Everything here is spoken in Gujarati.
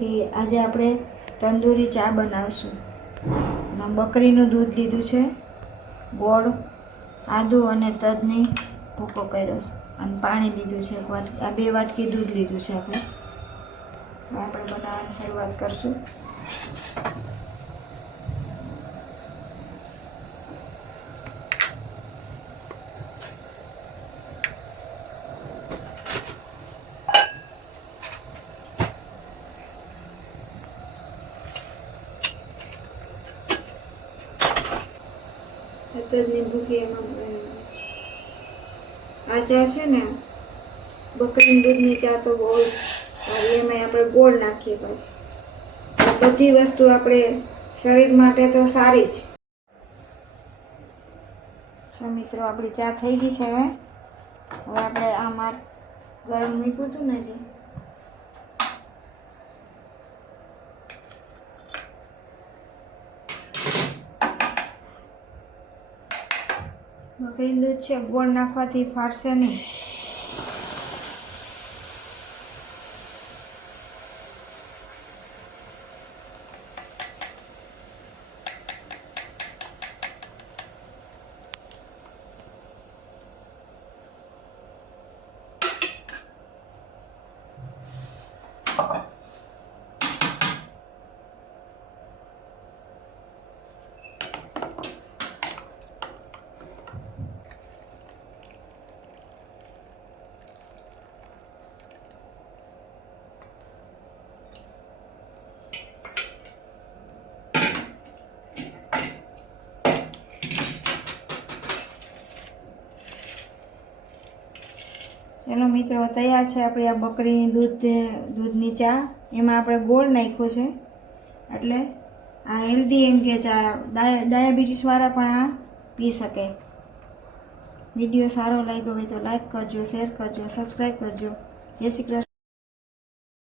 કે આજે આપણે તંદૂરી ચા બનાવશું. એમાં બકરીનું દૂધ લીધું છે, ગોળ, આદુ અને તજની ભૂકો કર્યો છે અને પાણી લીધું છે. એક વાટકી, આ 2 વાટકી દૂધ લીધું છે આપણે. આપણે બનાવવાની શરૂઆત કરશું. તજની ભૂકી એમાં આ ચા છે ને, બકરીના દૂધની ચા તો બહુ સારી. એમાં આપણે ગોળ નાખીએ. પાછી બધી વસ્તુ આપણે શરીર માટે તો સારી જ. મિત્રો, આપણી ચા થઈ ગઈ છે. હવે આપણે આમાં ગરમ મૂક્યું હતું ને, જે બકરીનું દૂધ છે, ગોળ નાખવાથી ફાટશે નહીં. ચલો મિત્રો, તૈયાર છે આપણી આ બકરીની દૂધની ચા. એમાં આપણે ગોળ નાખ્યો છે, એટલે આ હેલ્ધી એમ કે ચા ડાયાબિટીસવાળા પણ આ પી શકે. વિડીયો સારો લાગ્યો હોય તો લાઈક કરજો, શેર કરજો, સબસ્ક્રાઈબ કરજો. જય શ્રી કૃષ્ણ.